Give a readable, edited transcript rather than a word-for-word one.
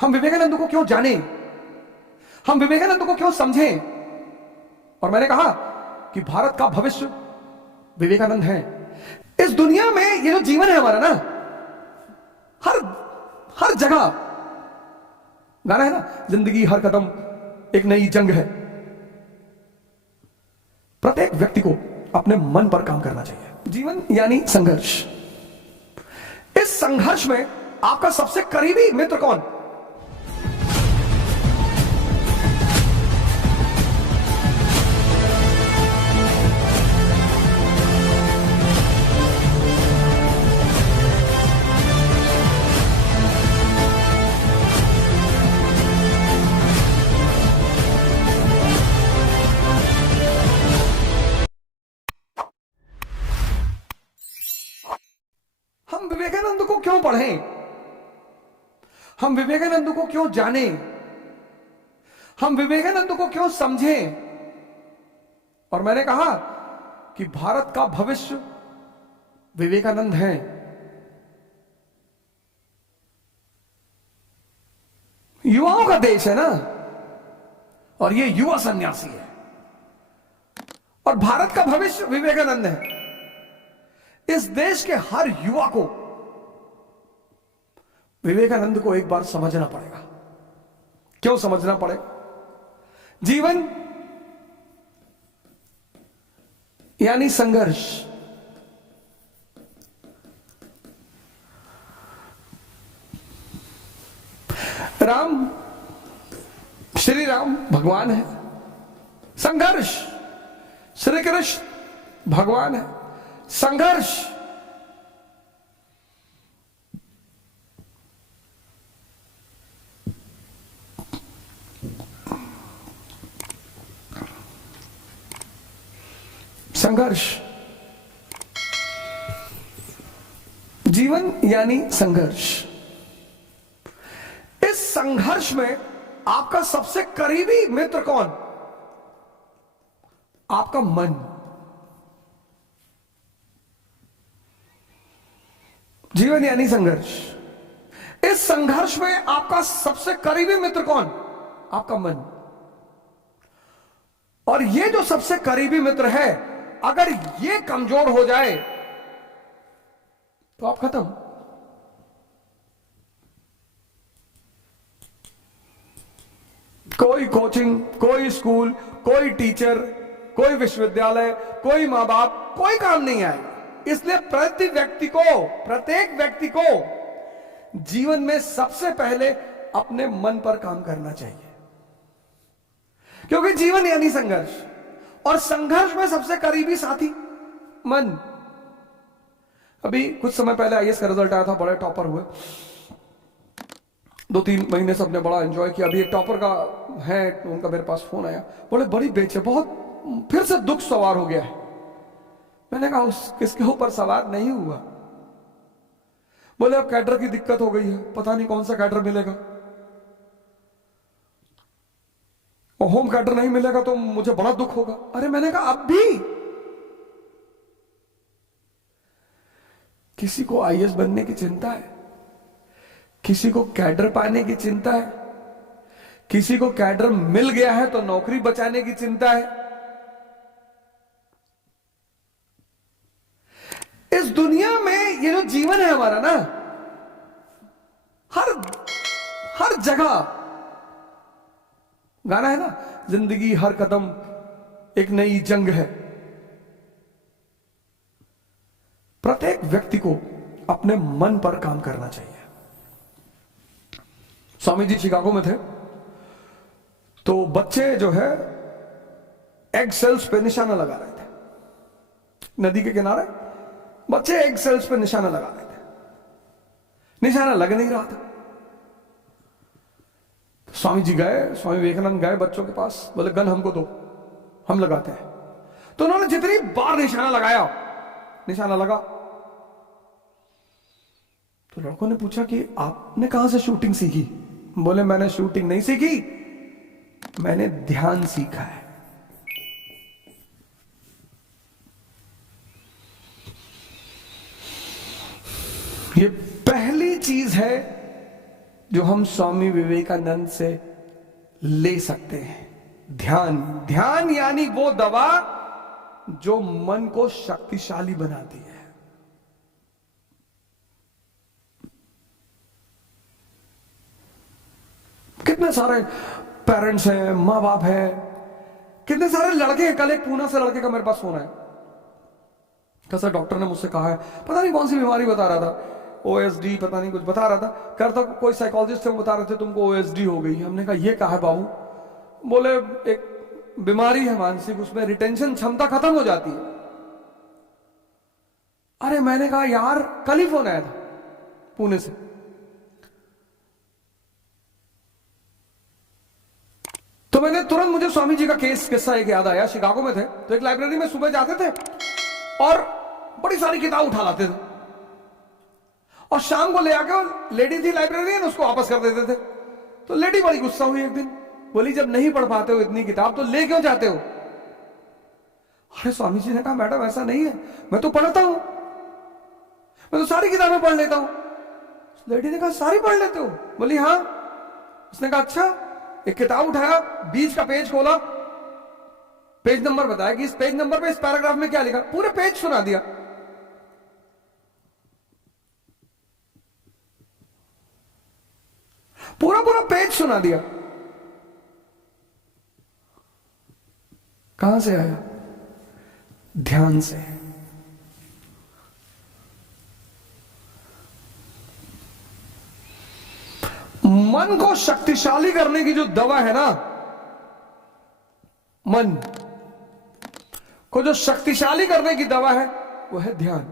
हम विवेकानंद को क्यों जाने, हम विवेकानंद को क्यों समझें। और मैंने कहा कि भारत का भविष्य विवेकानंद है। इस दुनिया में ये जो जीवन है हमारा ना, हर हर जगह गाना है ना, जिंदगी हर कदम एक नई जंग है। प्रत्येक व्यक्ति को अपने मन पर काम करना चाहिए। जीवन यानी संघर्ष। इस संघर्ष में आपका सबसे करीबी मित्र कौन? हम विवेकानंद को क्यों पढ़ें, हम विवेकानंद को क्यों जानें, हम विवेकानंद को क्यों समझें। और मैंने कहा कि भारत का भविष्य विवेकानंद है। युवाओं का देश है ना, और ये युवा सन्यासी है, और भारत का भविष्य विवेकानंद है। इस देश के हर युवा को विवेकानंद को एक बार समझना पड़ेगा। क्यों समझना पड़ेगा? जीवन यानी संघर्ष। राम, श्री राम भगवान है, संघर्ष। श्री कृष्ण भगवान है, संघर्ष। संघर्ष। जीवन यानी संघर्ष। इस संघर्ष में आपका सबसे करीबी मित्र कौन? आपका मन। जीवन यानी संघर्ष। इस संघर्ष में आपका सबसे करीबी मित्र कौन? आपका मन। और ये जो सबसे करीबी मित्र है, अगर ये कमजोर हो जाए तो आप खत्म। कोई कोचिंग, कोई स्कूल, कोई टीचर, कोई विश्वविद्यालय, कोई मां बाप, कोई काम नहीं आएगा। इसलिए प्रत्येक व्यक्ति को जीवन में सबसे पहले अपने मन पर काम करना चाहिए, क्योंकि जीवन यानी संघर्ष, और संघर्ष में सबसे करीबी साथी मन। अभी कुछ समय पहले आईएएस का रिजल्ट आया था, बड़े टॉपर हुए। 2-3 महीने से हमने बड़ा एंजॉय किया। अभी एक टॉपर का है, उनका मेरे पास फोन आया, बोले बड़ी बेचैन, बहुत फिर से दुख सवार हो गया है। मैंने कहा किसके ऊपर सवार नहीं हुआ? बोले अब कैडर की दिक्कत हो गई है, पता नहीं कौन सा कैडर मिलेगा, और होम कैडर नहीं मिलेगा तो मुझे बड़ा दुख होगा। अरे मैंने कहा अब भी किसी को आईएएस बनने की चिंता है, किसी को कैडर पाने की चिंता है, किसी को कैडर मिल गया है तो नौकरी बचाने की चिंता है। इस दुनिया में ये जो जीवन है हमारा ना, हर जगह गाना है ना, जिंदगी हर कदम एक नई जंग है। प्रत्येक व्यक्ति को अपने मन पर काम करना चाहिए। स्वामी जी शिकागो में थे, तो बच्चे जो है एग सेल्स पे निशाना लगा रहे थे। नदी के किनारे बच्चे एग सेल्स पे निशाना लगा रहे थे, निशाना लग नहीं रहा था। तो स्वामी जी गए, स्वामी विवेकानंद गए बच्चों के पास, बोले गन हमको दो, हम लगाते हैं। तो उन्होंने जितनी बार निशाना लगाया, निशाना लगा। तो लड़कों ने पूछा कि आपने कहां से शूटिंग सीखी? बोले मैंने शूटिंग नहीं सीखी, मैंने ध्यान सीखा है। ये पहली चीज है जो हम स्वामी विवेकानंद से ले सकते हैं। ध्यान। ध्यान यानी वो दवा जो मन को शक्तिशाली बनाती है। कितने सारे पेरेंट्स हैं, मां बाप हैं, कितने सारे लड़के हैं। कल एक पूना से लड़के का मेरे पास फोन है, कैसा डॉक्टर ने मुझसे कहा है, पता नहीं कौन सी बीमारी बता रहा था, ओएसडी पता नहीं कुछ बता रहा था, करता कोई साइकोलॉजिस्ट थे, बता रहे थे तुमको ओएसडी हो गई। हमने कहा ये कहा है बाबू? बोले एक बीमारी है मानसिक, उसमें रिटेंशन क्षमता खत्म हो जाती है। अरे मैंने कहा यार कल ही फोन आया था पुणे से। तो मैंने तुरंत, मुझे स्वामी जी का किस्सा एक याद आया। शिकागो में थे तो एक लाइब्रेरी में सुबह जाते थे और बड़ी सारी किताब उठा लाते थे और शाम को ले आके लेडी थी लाइब्रेरियन, उसको वापस कर देते थे। तो लेडी बड़ी गुस्सा हुई एक दिन, बोली जब नहीं पढ़ पाते हो इतनी किताब तो ले क्यों जाते हो? अरे स्वामी जी ने कहा मैडम ऐसा नहीं है, मैं तो पढ़ता हूं, मैं तो सारी किताबें पढ़ लेता हूं। लेडी ने कहा सारी पढ़ लेते हो? बोली हाँ। उसने कहा अच्छा। एक किताब उठाया, बीच का पेज खोला, पेज नंबर बताया कि इस पेज नंबर पे इस पैराग्राफ में क्या लिखा, पूरे पेज सुना दिया। पूरा पूरा पेज सुना दिया। कहां से आया? ध्यान से। मन को शक्तिशाली करने की जो दवा है ना, मन को जो शक्तिशाली करने की दवा है वो है ध्यान।